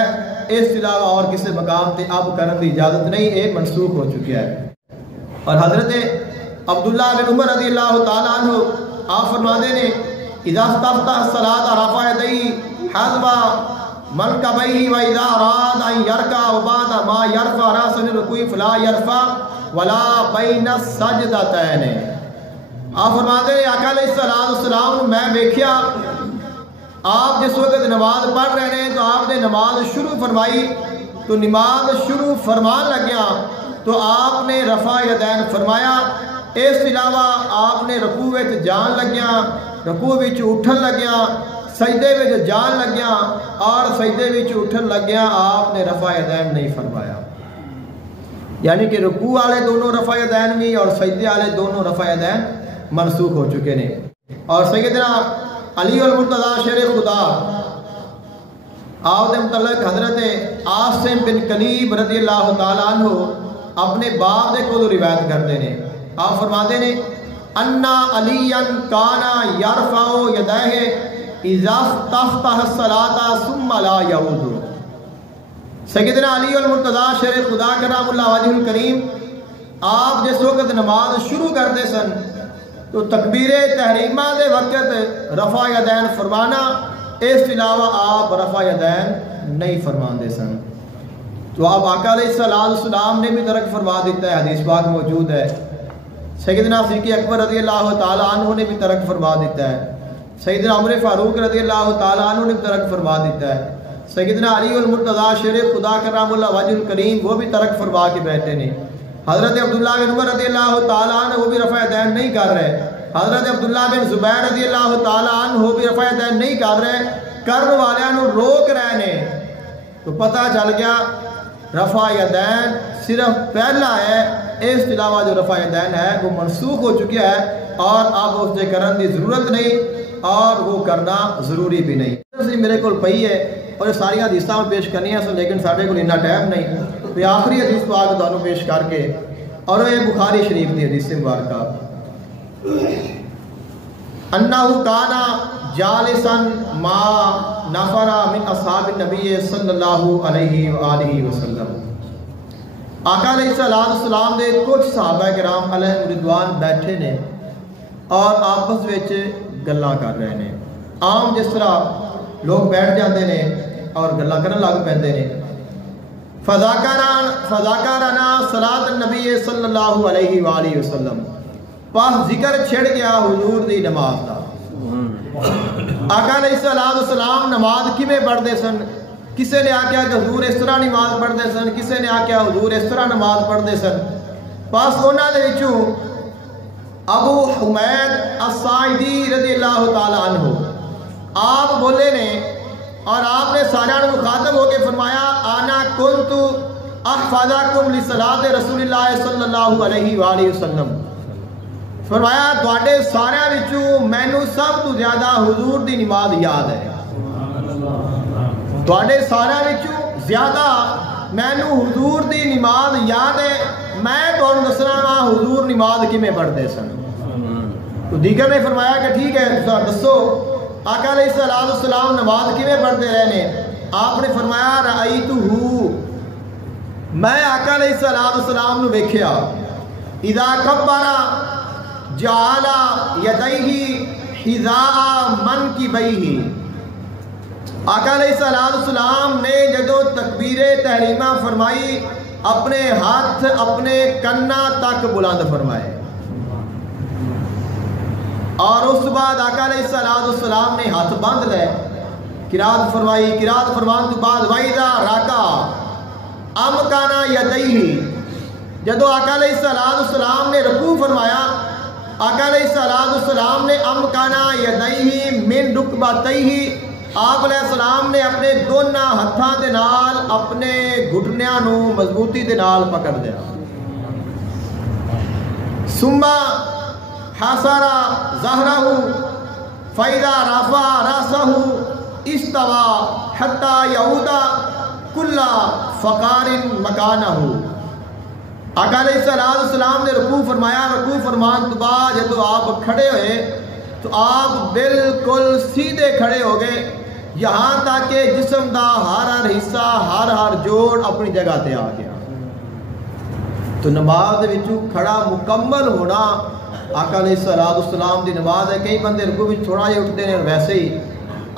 اس کے علاوہ اور کسی مقام تے اب کرنے کی اجازت نہیں، یہ منسوخ ہو چکا ہے۔ اور حضرت عبداللہ بن عمر رضی اللہ تعالیٰ عنہ آپ فرماتے ہیں اذا استفتح الصلاة رفع یدیہ حذو منکبیہ واذا اراد ان یرکع وبعد ما یرفع رأسہ من الرکوع فلا یرفع ولا بین السجدتین۔ آپ فرماتے ہیں آقا علیہ السلام میں دیکھیا آپ جس وقت نماز پڑھ رہے ہیں تو آپ نے نماز شروع فرمائی، تو نماز شروع فرمان لگیا تو آپ نے رفع یدین فرمایا، اس کے علاوہ آپ نے رکوع وچ جان لگیا، رکوع وچ اٹھن لگیا، سجدے وچ جان لگیا، اور سجدے وچ اٹھن لگیا آپ نے رفع یدین نہیں فرمایا، یعنی کہ رکوع والے دونوں رفع یدین بھی اور سجدے والے دونوں رفع یدین منسوخ ہو چکے ہیں۔ اور سیدنا علی المرتضیٰ شیر خدا آپ نے متعلق حضرت عاصم بن کلیب رضی اللہ تعالیٰ عنہ اپنے باپ دے کو روایت کرتے ہیں، آپ فرماتے ہیں انا علی کانا یرفع یدیہ اذا استفتح الصلاۃ ثم لا یعود۔ سیدنا علی المرتضیٰ شیر خدا کرام اللہ وجہ الکریم آپ جس وقت نماز شروع کرتے سن تو تکبیر تحریمہ دے وقت رفع یدین فرمانا، اس کے علاوہ آپ رفع یدین نہیں فرماندے سن۔ تو آپ آقا علیہ السلام نے بھی ترک فرما دیتا ہے، حدیث پاک موجود ہے۔ سیدنا صدیق اکبر رضی اللہ تعالیٰ عنہ نے بھی ترک فرما دیتا ہے، سیدنا عمر فاروق رضی اللہ تعالیٰ عنہ نے بھی ترک فرما دیتا ہے، سیدنا علی المرتضیٰ شیر خدا کرام اللہ وجہ الکریم وہ بھی ترک فرما کے بیٹھے نے۔ حضرت عبداللہ بن عمر رضی اللہ تعالیٰ عنہ وہ بھی رفع دین نہیں کر رہے، حضرت عبداللہ بن زبیر رضی اللہ تعالیٰ عنہ وہ بھی رفع دین نہیں کر رہے، کرن والوں روک رہے نے، تو پتہ چل گیا رفع یدین صرف پہلا ہے، اس کے علاوہ جو رفع یدین ہے وہ منسوخ ہو چکا ہے اور اب اس سے کرن کی ضرورت نہیں اور وہ کرنا ضروری بھی نہیں۔ میرے کو پئی ہے اور یہ ساری حدیثاں پیش کرنی ہیں لیکن سارے کو اتنا ٹائم نہیں، تو آخری حدیث پاک تمہیں پیش کر کے، اور یہ بخاری شریف کی حدیث مبارکہ، انہو کانا جالسا ما نفر من اصحاب النبی صلی اللہ علیہ وآلہ وسلم، آقا علیہ السلام دے کچھ صحابہ کرام علیہ رضوان بیٹھے نے اور آپس وچ گلاں کر رہے ہیں، عام جس طرح لوگ بیٹھ جاتے ہیں اور گلاں کرن لگ پیندے نے، فذاکرنا صلاۃ النبی صلی اللہ علیہ وآلہ وسلم، پس ذکر چھڑ گیا حضور دی نماز دا۔ آقا علیہ السلام نماز کیویں پڑھدے سن؟ کسے نے آکھیا کہ حضور اس طرح نماز پڑھدے سن، کسے نے آکھیا حضور اس طرح نماز پڑھدے سن۔ پس انہاں دے وچوں ابو حمید الساعدی رضی اللہ تعالیٰ عنہ آپ بولے نے اور آپ نے سارے مخاطب ہو کے فرمایا، آنا کنت احفظکم لصلاۃ رسول اللہ صلی اللہ علیہ وآلہ وسلم، فرمایا تواڈے سارے وچوں مینوں سب تو زیادہ حضور دی نماز یاد ہے، تواڈے سارے وچوں زیادہ مینوں حضور دی نماز یاد ہے، میں تانوں دسنا وا حضور نماز کیویں پڑھدے سن۔ تو دیگر نے فرمایا کہ ٹھیک ہے دسو آقا علیہ السلام نماز کیویں پڑھتے رہے نے؟ آپ نے فرمایا رأیتہ، میں آقا علیہ السلام نو ویکھیا، اذا کبر جعل یدیہ حذاء منکبیہ، آقا علیہ السلام نے جدو تکبیر تحریمہ فرمائی اپنے ہاتھ اپنے کنا تک بلند فرمائے، اور اس بعد آقا علیہ السلام نے ہاتھ باندھ لے، قرات فرمائی، قرات فرمان تو بعد وَإِذَا رَكَعَ أَمْكَنَ يَدَيْهِ، جدو آقا علیہ السلام نے رکوع فرمایا، آقا علیہ السلام نے أَمْكَنَ يَدَيْهِ مِن رُكْبَتَيْهِ، آپ علیہ السلام نے اپنے دونوں ہتھاں دے نال اپنے گھٹنیاں نو مضبوطی دے نال پکڑ لیا، ثم حسر ظہرہ فَإِذَا رَفَعَ رَأْسَهُ اسْتَوَى حَتَّى يَعُودَ كُلَّ فَقَارٍ مَكَانَهُ، آقا علیہ السلام نے رکوع فرمایا، رکوع فرمان تو بعد جب آپ کھڑے ہوئے تو آپ بالکل سیدھے کھڑے ہو گئے، یہاں تک کہ جسم دا ہر حصہ ہر جوڑ اپنی جگہ تے آ گیا۔ تو نماز دے وچوں کھڑا مکمل ہونا آقا علیہ السلام دی نماز ہے۔ کئی بندے رکوع وچ تھوڑا جہا اٹھتے ہیں ویسے ہی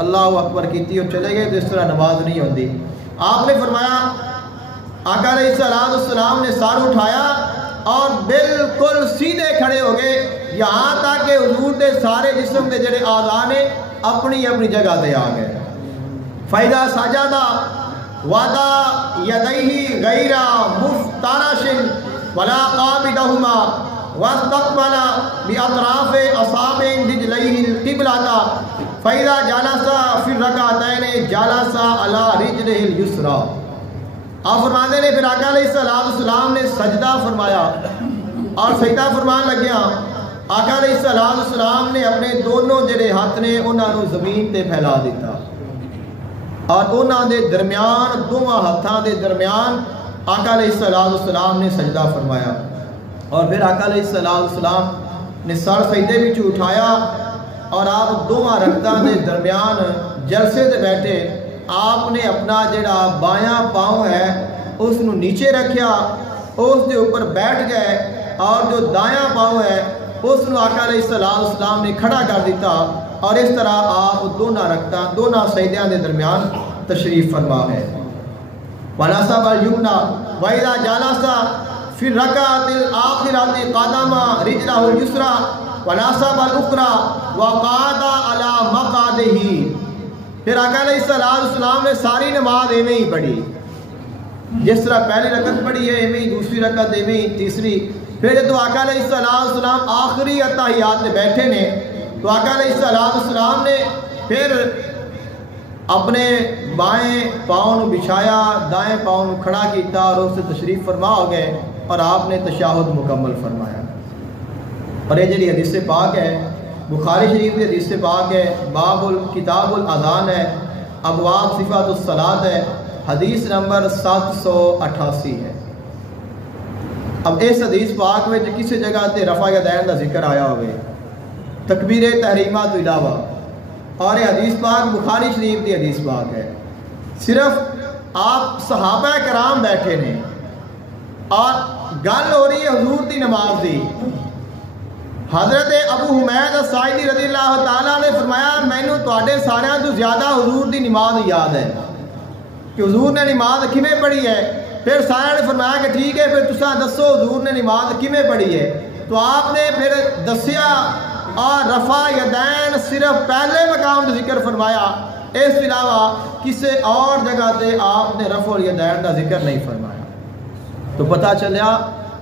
اللہ اکبر کیتی اور چلے گئے، تو اس طرح نماز نہیں ہوندی۔ آپ نے فرمایا آقا علیہ السلام نے سر اٹھایا اور بالکل سیدھے کھڑے ہو گئے، یہاں تک کہ حضور دے سارے جسم دے جڑے اعضاء نے اپنی اپنی جگہ تے آ گئے۔ فَإِذَا سَجَدَ وَضَعَ يَدَيْهِ غَيْرَ مُفْتَرَشٍ وَلَا قَابِضَهُمَا وَاسْتَقْبَلَ بِأَطْرَافِ أَصَابِعِ رِجْلَيْهِ الْقِبْلَةَ فَإِذَا جَلَسَ فِي الرَّكْعَتَيْنِ جَلَسَ عَلَى رِجْلِهِ الْيُسْرَى، آپ فرماتے ہیں پھر آقا علیہ السلام نے سجدہ فرمایا اور سجدہ فرمان لگیا، آقا علیہ السلام نے اپنے دونوں جڑے ہاتھ نے انہاں نو زمین تے پھیلا دیتا اور انہاں دے درمیان دونوں ہاتھاں دے درمیان آقا علیہ السلام نے سجدہ فرمایا، اور پھر آقا علیہ السلام نے سر سجدے وچ اٹھایا اور آپ دونوں رکعتاں دے درمیان جلسے تے بیٹھے، آپ نے اپنا جڑا بایاں پاؤں ہے اس نو نیچے رکھیا، اس دے اوپر بیٹھ گئے، اور جو دایاں پاؤں ہے اس نو آقا علیہ السلام نے کھڑا کر دیتا، اور اس طرح آپ دونوں رکعتاں دونوں سجدیاں دے درمیان تشریف فرما ہے۔ وَنَصَبَ الْيُمْنَى وَإِذَا جَلَسَ فِي الرَّكْعَةِ الْآخِرَةِ قَدَمَ رِجْلَهُ الْيُسْرَى وَنَصَبَ الْأُخْرَى وَقَعَدَ عَلَى مَقْعَدِهِ، پھر آقا علیہ السلام نے ساری نماز ایویں ہی پڑھی، جس طرح پہلی رکعت پڑھی ہے ایویں دوسری رکعت ایویں تیسری. پھر جب آقا علیہ السلام آخری اتحیات میں بیٹھے نے تو آقا علیہ السلام نے پھر اپنے بائیں پاؤں بچھایا، دائیں پاؤں کھڑا کیتا اور اس سے تشریف فرما ہو گئے اور آپ نے تشہد مکمل فرمایا. اور یہ جڑی حدیث پاک ہے بخاری شریف کی حدیث پاک ہے، کتاب الاذان ہے، ابواب صفات الصلاۃ ہے، حدیث نمبر 788 ہے. اب اس حدیث پاک میں کسی جگہ تے رفع یدین کا ذکر آیا ہوئے تکبیر تحریمہ تو علاوہ، اور یہ حدیث پاک بخاری شریف کی حدیث پاک ہے. صرف آپ صحابہ کرام بیٹھے نے اور گل ہو رہی ہے حضور دی نماز دی. حضرت ابو حمید الساعدی رضی اللہ تعالیٰ نے فرمایا مینوں تواڈے ساریاں تو زیادہ حضور دی نماز یاد ہے کہ حضور نے نماز کیویں پڑھی ہے. پھر سارے نے فرمایا کہ ٹھیک ہے پھر تساں دسو حضور نے نماز کیویں پڑھی ہے. تو آپ نے پھر دسیا اور رفع یدین صرف پہلے مقام کا ذکر فرمایا، اس کے علاوہ کسی اور جگہ تے آپ نے رفع الیدین کا ذکر نہیں فرمایا. تو پتہ چلیا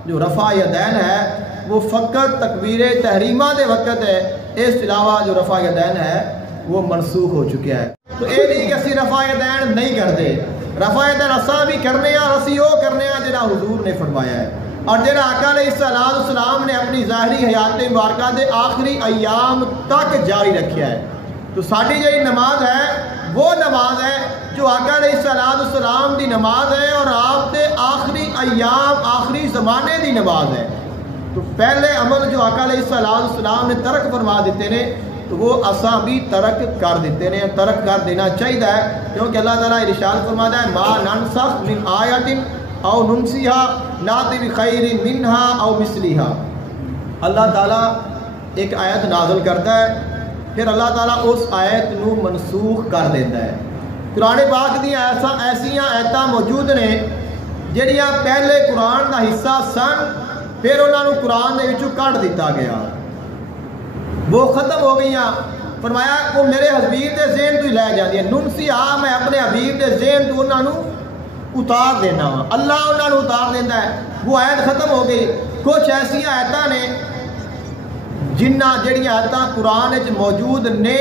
جو رفع یدین ہے وہ فقط تکبیر تحریمہ دے وقت ہے، اس کے علاوہ جو رفع یدین ہے وہ منسوخ ہو چکا ہے. تو یہ نہیں کہ اسی رفع یدین نہیں کرتے، رفع یدین اساں بھی کرنے ہیں اور اسی وہ کرنے ہیں جہاں حضور نے فرمایا ہے اور جہاں آقا علیہ السلام نے اپنی ظاہری حیات مبارکہ دے آخری ایام تک جاری رکھیا ہے. تو ساری جی نماز ہے وہ نماز ہے جو آقا علیہ السلام دی نماز ہے اور آپ دے آخری ایام آخری زمانے دی نماز ہے. تو پہلے عمل جو آقا علیہ السلام نے ترک فرما دیتے ہیں تو وہ اساں بھی ترک کر دیتے ہیں، ترک کر دینا چاہیے کیونکہ اللہ تعالیٰ ارشاد فرماتا ہے ما ننسخ من آیت او ننسیها ناتی بخیر منہا او مثلیہا. اللہ تعالیٰ ایک آیت نازل کرتا ہے پھر اللہ تعالیٰ اس آیت نو منسوخ کر دیتا ہے. قرآن پاک دی ایسیاں آیتاں موجود نے جہڑیاں پہلے قرآن کا حصہ سن پھر انہوں نے قرآن دے وچوں کٹ دیتا گیا، وہ ختم ہو گئی. فرمایا وہ میرے حبیب دے ذہن تو ہی لے جاتی ہے. ننسی میں اپنے حبیب دے ذہن تو انہوں نے اتار دینا وا، اللہ انہوں نے اتار دینا ہے. وہ آیت ختم ہو گئی. کچھ ایسی آیتاں نے جہڑی آیتاں قرآن موجود نے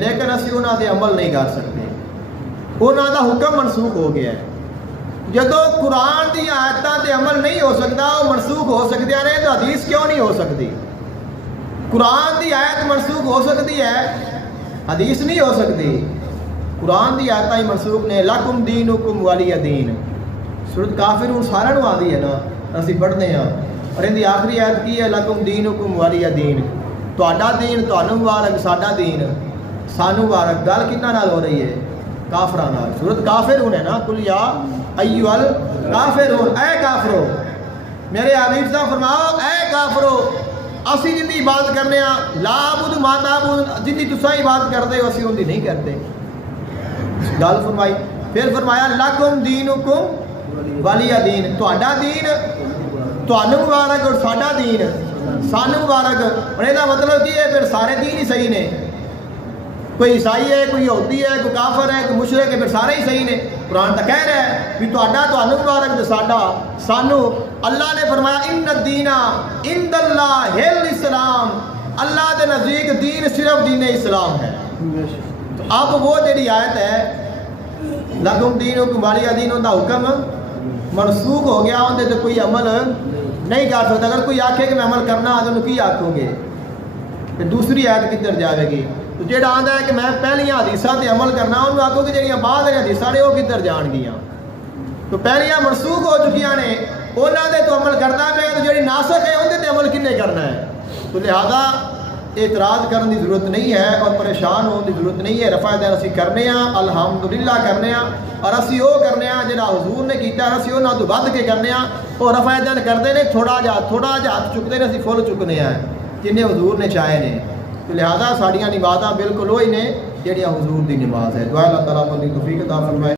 لیکن اسی انہوں دے عمل نہیں کر سکتے، انہوں دا حکم منسوخ ہو گیا ہے. جدو قرآن دی آیتاں تے عمل نہیں ہو سکتا وہ منسوخ ہو سکتے ہیں تو حدیث کیوں نہیں ہو سکتی؟ قرآن دی آیت منسوخ ہو سکتی ہے، حدیث نہیں ہو سکتی. قرآن دی آیتاں ہی منسوخ نے. لکم دینکم ولی دین سورۃ کافرون سارا نو آدھی ہے نا، اسی پڑھتے ہیں اور ان دی آخری آیت کی ہے لکم دینکم ولی دین، تہاڈا دین تہانوں مبارک، ساڈا دین سانوں مبارک. گل کنا نال ہو رہی ہے؟ کافراں نال. سورۃ کافرون ہے نا، قل یا ایھا الکافرون، اے کافرو. میرے حبیب صاحب فرماؤ اے کافرو اسی جن کی عبادت کرنے ہاں لا عبد ما تعبدون، جن کی تساں عبادت کرتے ہو اسی ان کی نہیں کرتے. گل فرمائی. پھر فرمایا لکم دینکم ولی دین، تہاڈا دین تہانوں مبارک اور ساڈا دین سانوں مبارک. اور یہ مطلب کی ہے پھر سارے دین ہی صحیح نے، کوئی عیسائی ہے، کوئی یہودی ہے، کوئی کافر ہے، کوئی مشرک ہے، پھر سارے ہی صحیح نے. قرآن تو کہہ رہا ہے کہ تہانوں مبارک تے ساڈا سانوں. اللہ نے فرمایا ان الدین عند اللہ الاسلام، اللہ دے نزدیک دین صرف دین اسلام ہے. تو اب وہ جڑی آیت ہے لکم دینکم ولی دین، ان کا حکم منسوخ ہو گیا، اندر تے کوئی عمل نہیں کر سکتا. اگر کوئی آکھے کہ میں عمل کرنا تو کی آکھو گے؟ پھر دوسری آیت کدھر جائے گی؟ تو جہاں آتا ہے کہ میں پہلیاں حدیثاں تے عمل کرنا انہوں آکھو کہ جہاں بعد حدیثاں نے وہ کدھر جان گیا؟ تو پہلیاں منسوخ ہو چکیاں نے، انہوں نے تو عمل کرنا پہ تو جہی ناسخ ہے اندر تے عمل کنے کرنا ہے؟ تو لہذا اعتراض کرنے کی ضرورت نہیں ہے اور پریشان ہونے کی ضرورت نہیں ہے. رفع یدین اسی کرنے ہاں الحمدللہ کرنے ہاں اور اسی وہ کرنے ہاں جہاں حضور نے کیتا ہے، اسی انہوں تو ود کے کرنے ہاں. اور رفع یدین کرتے ہیں تھوڑا جہا ہاتھ چکتے ہیں، اسی فل چکنے ہیں جن حضور نے چاہے نے. تو لہذا ساڑیاں نمازاں بالکل وہی نے جہڑیاں حضور دی نماز ہے. دعا اللہ تعالیٰ توفیق عطا فرمائے.